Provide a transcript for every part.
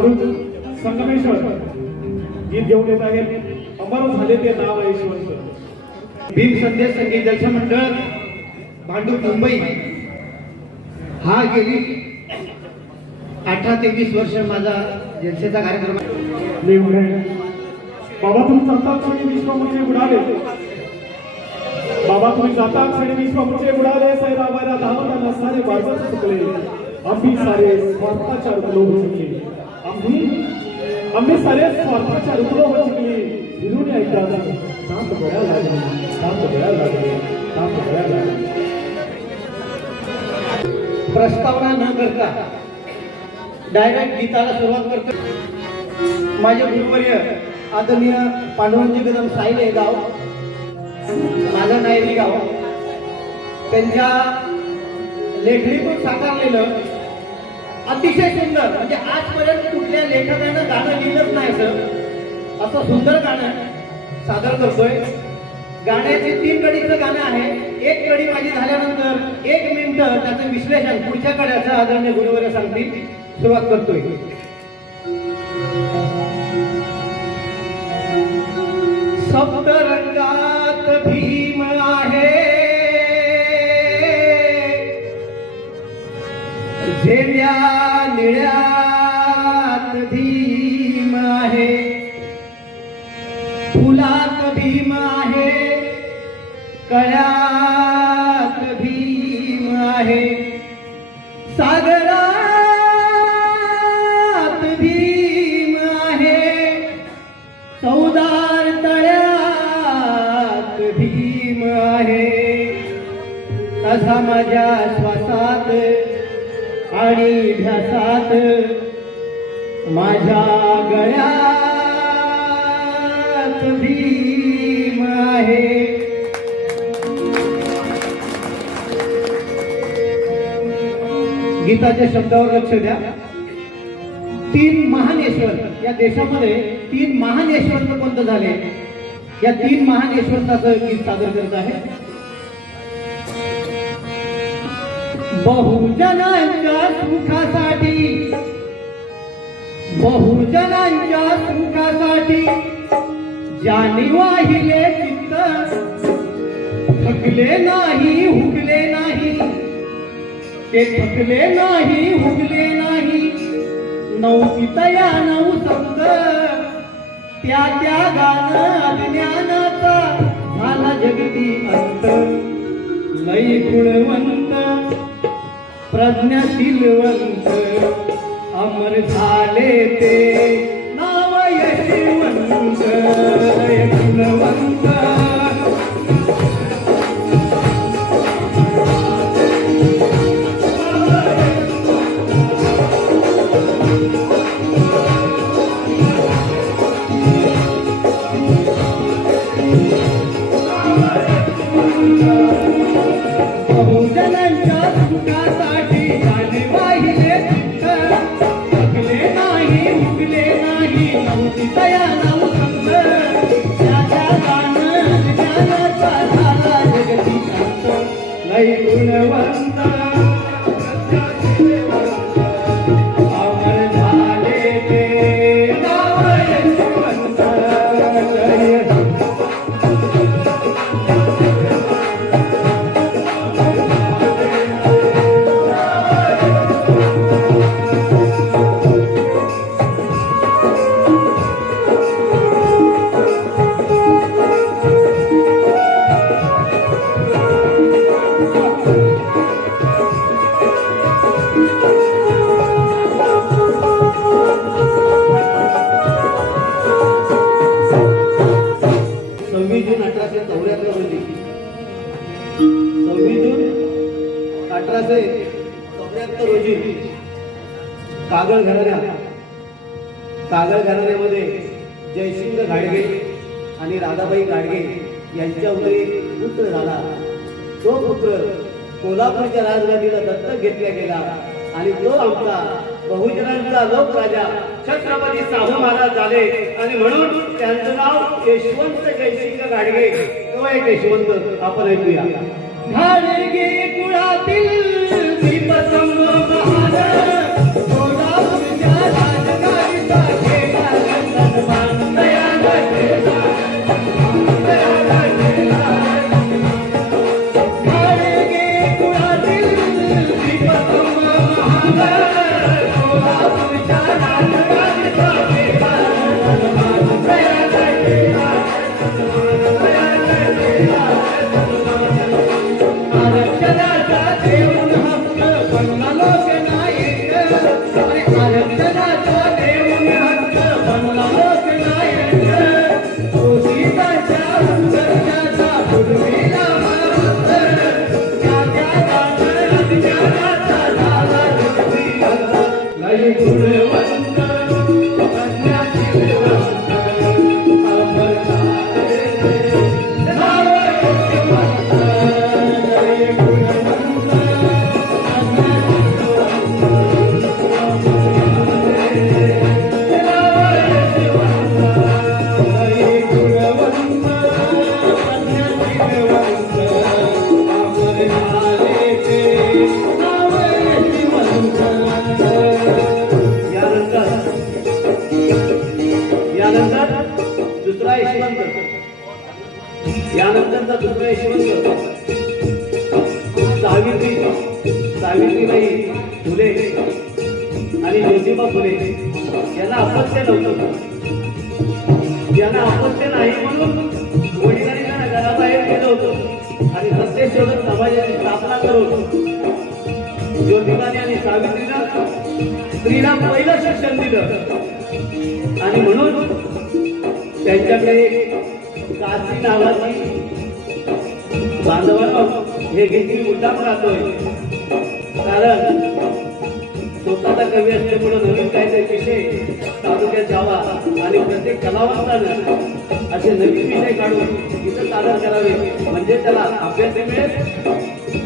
बांधून संगमेश्वर. गीत घेऊन येत आहेत अमर झाले ते नाव आहे यशवंत भीम संदेश संगीत जलसा मंडळ भांडू मुंबई. हा गेली अठरा ते वीस वर्ष माझा जलसेचा कार्यक्रम. बाबा तुम्ही जाता क्षणी विश्वामुचे बुडाले बाबा तुम्ही जाता क्षणी विश्वामुचे बुडाले साईबाबाला धावताना सारे बाजार चुकले आम्ही सारे स्वार्थाचार लोक चुकले आम्ही आम्ही सारे स्वार्थाच्या रुपलो हो चुकले फिरून एकदा शांत गळ्या लागली. शांत गळ्या लागली. शांत गळ्या लागली. प्रस्तावना न करता डायरेक्ट गीताला सुरुवात करतो. माझे गुरुवर्य आदरणीय पांडुरंजी कदम साईले गाव माझा नायरी गाव. त्यांच्या लेखणीतून साकारलेलं अतिशय सुंदर. म्हणजे आजपर्यंत कुठल्या लेखकानं गाणं लिहिलंच नाही सर. असं सुंदर गाणं सादर करतोय. गाण्याचे तीन कडीचं गाणं आहे. एक कडी माझी झाल्यानंतर एक मिनिट त्याचं विश्लेषण पुढच्या कड्याचं आदरणीय गुरुवर सांगतील. सुरुवात करतोय. सप्त तसा माझ्या श्वासात आणि ध्यासात माझ्या गळ्यात भीम आहे. गीताच्या शब्दावर लक्ष द्या. तीन महान या देशामध्ये तीन महान यशवंत पंत झाले. या तीन महान गीत सादर करत आहे. बहुजनांच्या सुखासाठी. बहुजनांच्या सुखासाठी. जानी वाहिले चित्त थकले नाही हुकले नाही. ते थकले नाही हुकले नाही. नऊ पितया नऊ संत. त्या त्या गाणं अज्ञानाचा झाला जगती अंत. लई गुणवंत. प्रज्ञा दिलवंत अमर झाले ते. सव्वीस जून अठराशे चौऱ्याहत्तर रोजी सव्वीस जून अठराशे चौऱ्याहत्तर रोजी कागळ घराण्या कागळ घराण्यामध्ये जयसिंग घाडगे आणि राधाबाई गाडगे यांच्यामध्ये एक पुत्र झाला. तो पुत्र कोल्हापूरच्या राजधानीला दत्तक घेतला गेला आणि तो आमचा बहुजनांचा लोक राजा छत्रपती शाहू महाराज झाले. आणि म्हणून त्यांचं नाव यशवंत जयसिंग गाडगे. तो एक यशवंत आपण ऐकूया. घाडगे कुळातील ज्योतिबा फुले यांना अपत्य नव्हतं. यांना अपत्य नाही म्हणून वडिलांनी त्यांना घराबाहेर केलं होतं. आणि सत्य शोधक समाजाची स्थापना करून ज्योतिबाने आणि सावित्रीनं स्त्रीला पहिलं शिक्षण दिलं. आणि म्हणून त्यांच्याकडे काशी नावाची बांधवांनो हे गीत मी मुद्दाम राहतोय कारण आता कवी असल्यामुळे नवीन काहीतरी विषय तालुक्यात जावा आणि प्रत्येक कलावंतानं असे नवीन विषय काढून इथं सादर करावे. म्हणजे त्याला अभ्यास मिळेल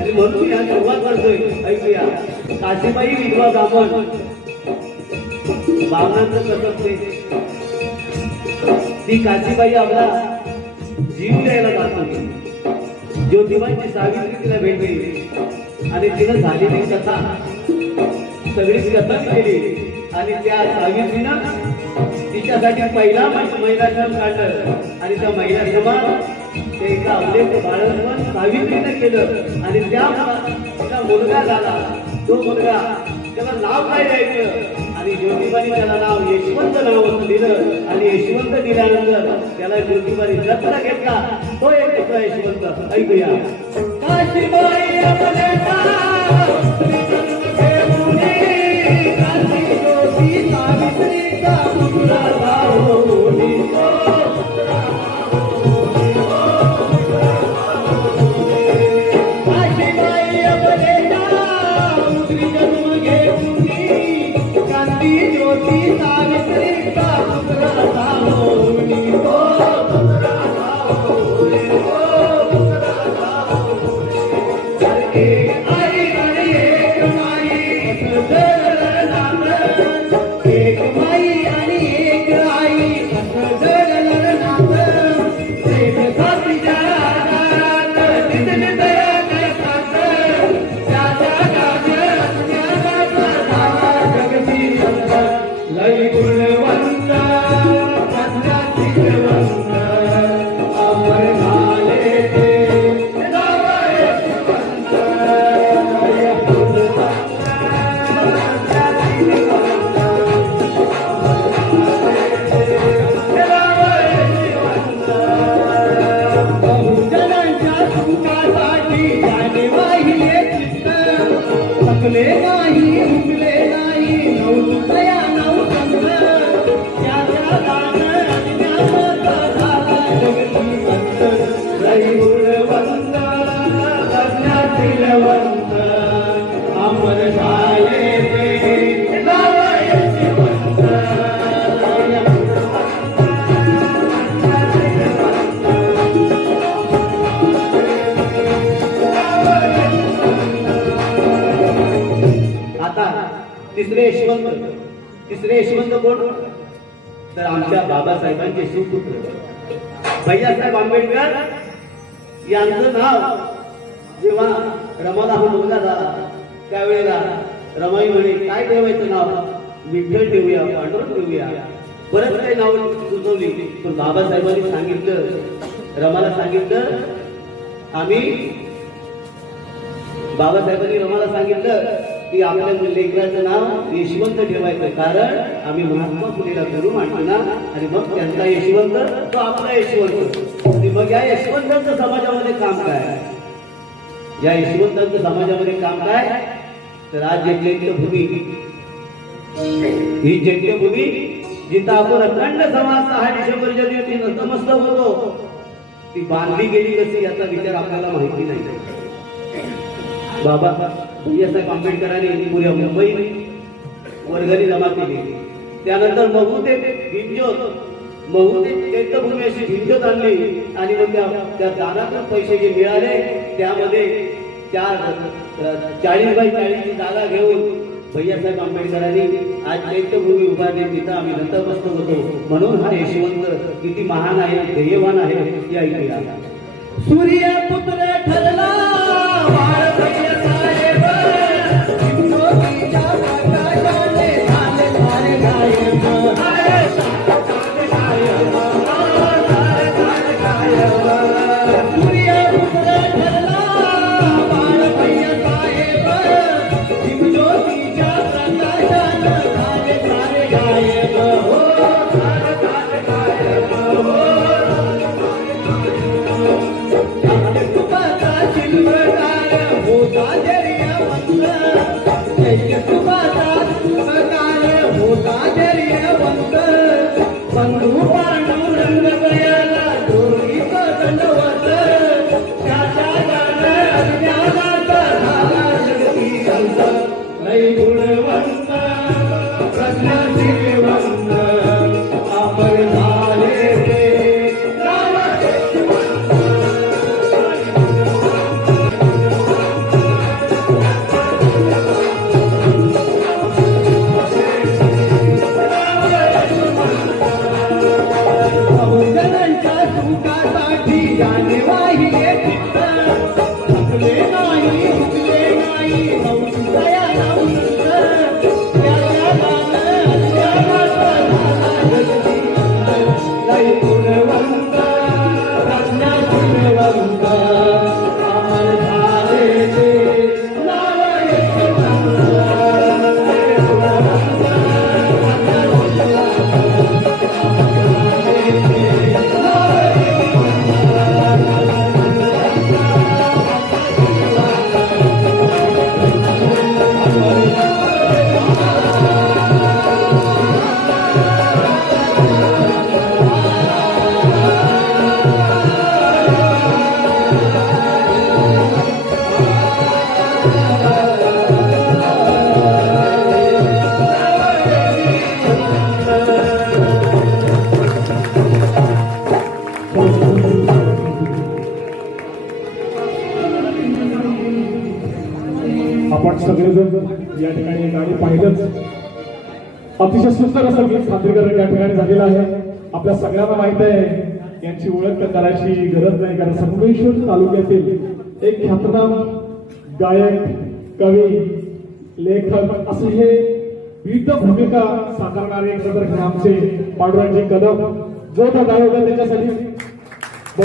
आणि म्हणून या सुरुवात करतोय ऐकूया. काशीबाई विधवा बामण. बाबांचं कसं ते. ती काशीबाई आपला जीव द्यायला जात होती. ज्योतिबांची सावित्री तिला भेटली. आणि तिनं झालेली कथा. सगळीच कथन केली. आणि त्या सावित्रीनं तिच्यासाठी पहिला महिला श्रम काढलं. आणि त्या महिला श्रमात ते एका अवलेख बाळगण सावित्रीनं केलं. आणि त्या मुलगा झाला. तो मुलगा त्याला नाव काय द्यायचं? आणि ज्योतिबाने त्याला नाव यशवंत नाव दिलं. आणि यशवंत दिल्यानंतर त्याला ज्योतिबाने दत्ता घेतला. तो एक दुसरा यशवंत. ऐकूया. थकले नाही हुकले तिसरे यशवंत. तिसरे यशवंत कोण? तर आमच्या बाबासाहेबांचे शिवपुत्र. भैयासाहेब आंबेडकर यांचं नाव जेव्हा रमाला हा मुलगा झाला त्यावेळेला रमाई म्हणे काय ठेवायचं नाव? विठ्ठल ठेवूया पांडुरंग ठेवूया. बरंच काही नाव सुचवली पण बाबासाहेबांनी सांगितलं रमाला सांगितलं आम्ही बाबासाहेबांनी रमाला सांगितलं की आपल्या लेकराचं नाव यशवंत ठेवायचं. कारण आम्ही महात्मा फुलेला गुरु मांडतो ना. आणि मग त्यांचा यशवंत तो आपला यशवंत. आणि मग या यशवंतांचं समाजामध्ये काम काय? या यशवंतांचं समाजामध्ये काम काय? तर आज जे चैत्यभूमी ही चैत्यभूमी जिथं आपण अखंड समाज सहा डिसेंबर ज्या दिवशी नतमस्तक होतो ती बांधली गेली कशी याचा विचार आपल्याला माहिती नाही. बाबा भैयासाहेब आंबेडकरांनी पुऱ्या मुंबई. वर्गणी जमा केली त्यानंतर महू ते भिंजोत महू ते चैत्यभूमी अशी भिंजोत आणली. आणि मग त्या दानातून पैसे जे मिळाले त्यामध्ये चार चाळीस बाय चाळीसची जागा घेऊन भैयासाहेब आंबेडकरांनी आज चैत्यभूमी उभारली तिथं आम्ही नतमस्तक होतो. म्हणून हा यशवंत किती महान आहे ध्येयवान आहे या ऐकूया सूर्यपुत्र ठरला. आपण सगळेजण या ठिकाणी गाणी पाहिलंच. अतिशय सुंदर असं गीत सादरीकरण या ठिकाणी झालेलं आहे. आपल्या सगळ्यांना माहीत आहे यांची ओळख तर करायची गरज नाही कारण संगमेश्वर तालुक्यातील एक ख्यातनाम गायक कवी लेखक असे हे विविध भूमिका साकारणारे एकत्र आमचे पांडुरंगजी कदम. जो तो गायक त्याच्यासाठी